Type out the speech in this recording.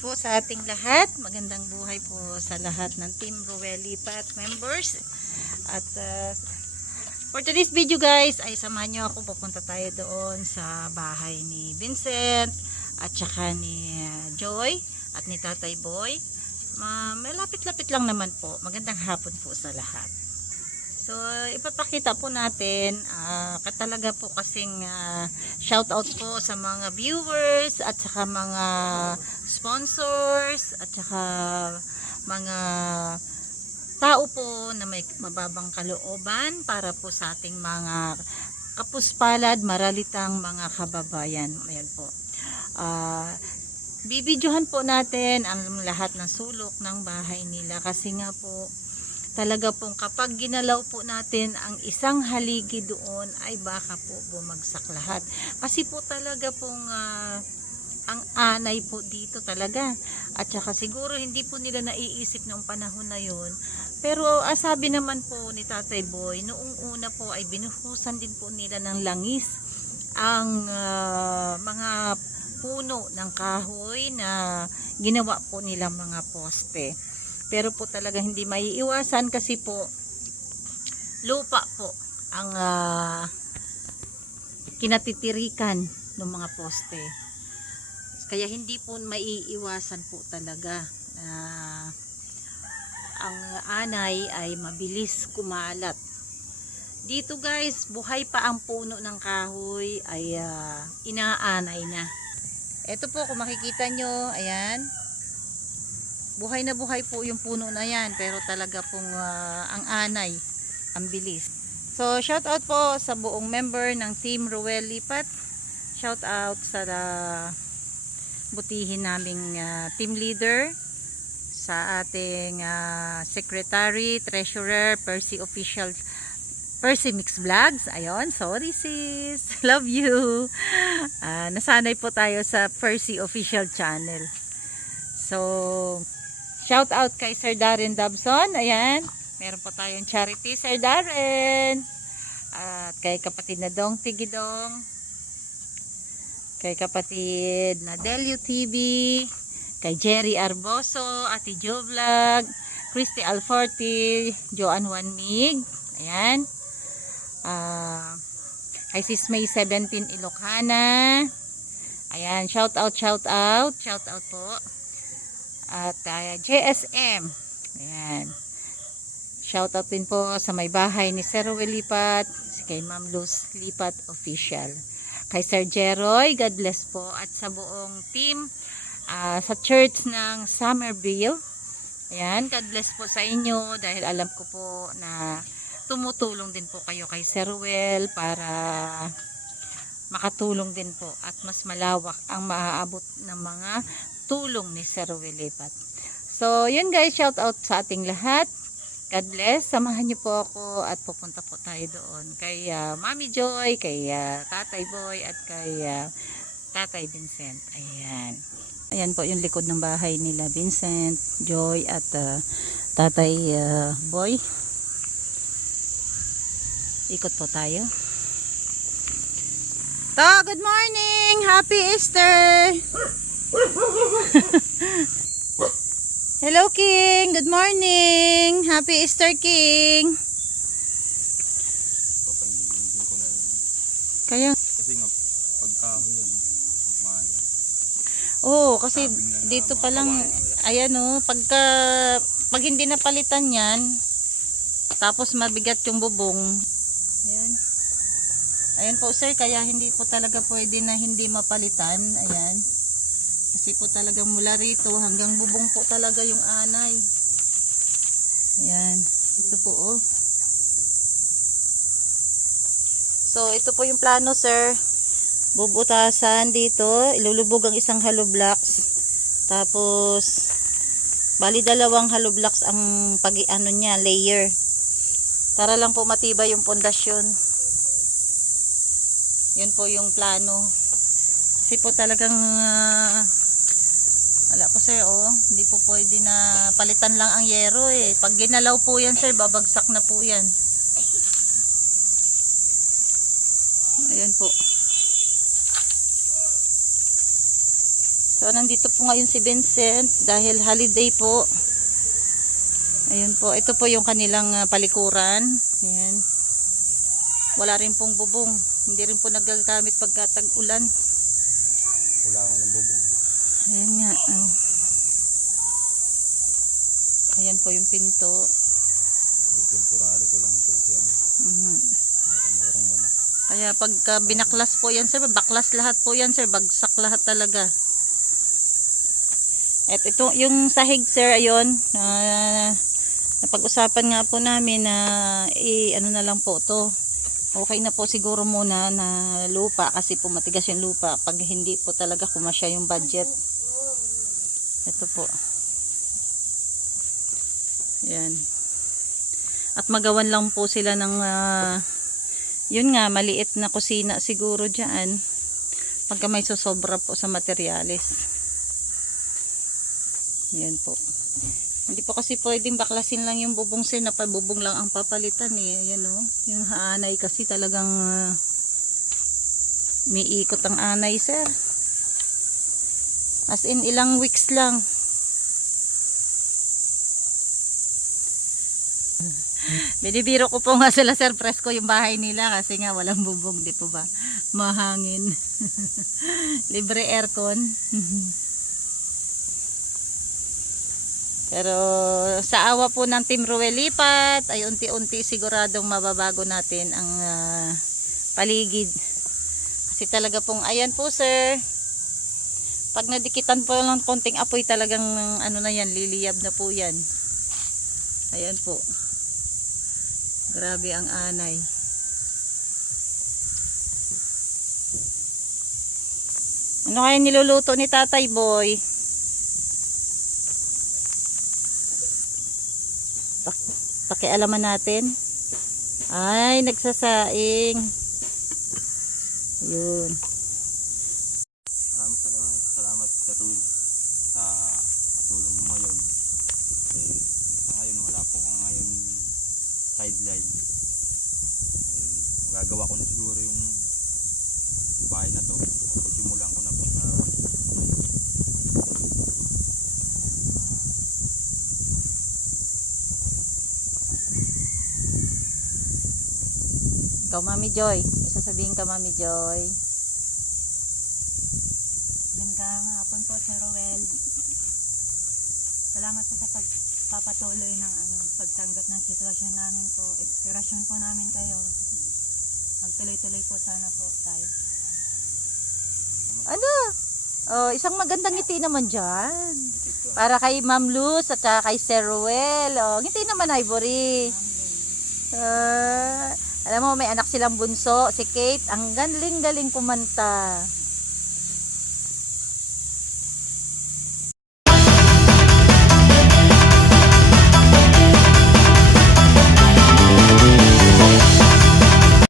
po sa ating lahat. Magandang buhay po sa lahat ng Team Ruel Lipat members. At for today's video guys, ay samahan nyo ako. Pupunta tayo doon sa bahay ni Vincent at saka ni Joy at ni Tatay Boy. Malapit-lapit lang naman po. Magandang hapon po sa lahat. So, ipapakita po natin, talaga po kasing shoutout po sa mga viewers at saka mga sponsors at saka mga tao po na may mababang kalooban para po sa ating mga kapuspalad, maralitang mga kababayan. Ayan po. Bibidyohan po natin ang lahat ng sulok ng bahay nila kasi nga po talaga pong kapag ginalaw po natin ang isang haligi doon ay baka po bumagsak lahat. Kasi po talaga pong ang anay po dito talaga. At saka siguro hindi po nila naiisip noong panahon na yun. Pero sabi naman po ni Tatay Boy, noong una po ay binuhusan din po nila ng langis ang mga puno ng kahoy na ginawa po nilang mga poste. Pero po talaga hindi maiiwasan kasi po lupa po ang kinatitirikan ng mga poste. Kaya hindi po maiiwasan po talaga ang anay ay mabilis kumalat. Dito guys, buhay pa ang puno ng kahoy ay inaanay na. Ito po kung makikita nyo, ayan. Buhay na buhay po yung puno na yan, pero talaga pong ang anay, ang bilis. So, shout out po sa buong member ng Team Ruel Lipat. Shout out sa butihin naming team leader, sa ating secretary, treasurer, Percy Mix Vlogs. Ayun, sorry sis, love you. Nasanay po tayo sa Percy Official Channel. So, shout out kay Sir Darren Dobson. Ayan. Meron po tayong charity, Sir Darren. At kay kapatid na Dong Tigidong. Kay kapatid na Delio TV. Kay Jerry Arboso, Ate Jo Vlog. Christy Alforti, Joan Juan Mig. Ayan. Kay Sis May 17 Ilocana. Ayan. Shout out. Shout out po. At JSM. Ayan. Shoutout din po sa may bahay ni Sir Ruel Lipat, si kay Ma'am Luz Lipat Official. Kay Sir Jeroy, God bless po. At sa buong team sa church ng Somerville. Ayan, God bless po sa inyo dahil alam ko po na tumutulong din po kayo kay Sir Ruel para makatulong din po at mas malawak ang maaabot ng mga tulong ni Sir Ruel Lipat. So, yun guys, shout out sa ating lahat. God bless. Samahan niyo po ako at pupunta po tayo doon kay Mami Joy, kay Tatay Boy at kay Tatay Vincent. Ayan. Ayan po yung likod ng bahay nila Vincent, Joy at Tatay Boy. Ikot po tayo. Good morning! Happy Easter! Hello King, good morning. Happy Easter King. Kaya kasi nga pagkahoy yan, mahal. oh, kasi dito pa lang ayan oh, pag hindi napalitan yan, tapos mabigat yung bubong. Ayan. Ayan po sir, kaya hindi po talaga pwede na hindi mapalitan. Ayan. Kasi po talagang mula rito hanggang bubong po talaga yung anay. Ayan. Ito po oh. So ito po yung plano sir. Bubutasan dito. Ilulubog ang isang hollow blocks. Tapos bali dalawang hollow blocks ang pag-ano niya, layer. Para lang po matibay yung pundasyon. Yun po yung plano. Kasi po talagang wala po sir oh, hindi po pwede na palitan lang ang yero eh. Pag ginalaw po yan sir, babagsak na po yan. Ayan po. So, nandito po ngayon si Vincent dahil holiday po. Ayun po, ito po yung kanilang palikuran. Ayan. Wala rin pong bubong. Hindi rin po nagagamit pagka tag-ulan. Wala nga ng bubong. Ayan nga. Oh. Ayan po yung pinto. Temporary ko lang ito siya. Mhm. Merong wala. Kaya pagka binaklas po yan sir, baklas lahat po yan sir, bagsak lahat talaga. At ito yung sahig sir, ayun, napag-usapan nga po namin na ano na lang po to. Okay na po siguro muna na lupa kasi po matigas yung lupa pag hindi po talaga kumasya yung budget. Ito po. Yan. At magawan lang po sila ng yun nga, maliit na kusina siguro dyan pagka may susobra po sa materyales. Yan po. Hindi po kasi pwedeng baklasin lang yung bubong sir, na pabubong lang ang papalitan eh. Ayan o. Yung haanay kasi talagang may ikot ang anay sir. As in ilang weeks lang. Binibiro ko po nga sila sir, presko yung bahay nila kasi nga walang bubong, di po ba? Mahangin. Libre aircon. Pero sa awa po ng Team Ruel Lipat ay unti-unti siguradong mababago natin ang paligid. Kasi talaga pong ayan po sir. Pag nadikitan po ng konting apoy talagang ano na yan, liliyab na po yan. Ayan po. Grabe ang anay. Ano kaya niluluto ni Tatay Boy? Pakialaman natin. Ay, nagsasaing. Ayun. Maraming salamat Sir Will sa tulong mo ngayon. Sa ngayon, wala po ko ngayon sideline. Magagawa ko na siguro yung bahay na to. Simulan ko na po sa Ikaw, Mami Joy. May sasabihin ka, Mami Joy. Gandang hapon po, Sir Ruel. Salamat po sa pagpapatuloy ng pagtanggap ng sitwasyon namin po. Inspirasyon po namin kayo. Magtuloy-tuloy po sana po tayo. Ano? Oh, isang magandang ngiti naman dyan. Para kay Ma'am Luz at saka kay Sir Ruel. Oh, ngiti naman, Ivory. Alam mo, may anak silang bunso, si Kate. Ang galing-galing kumanta.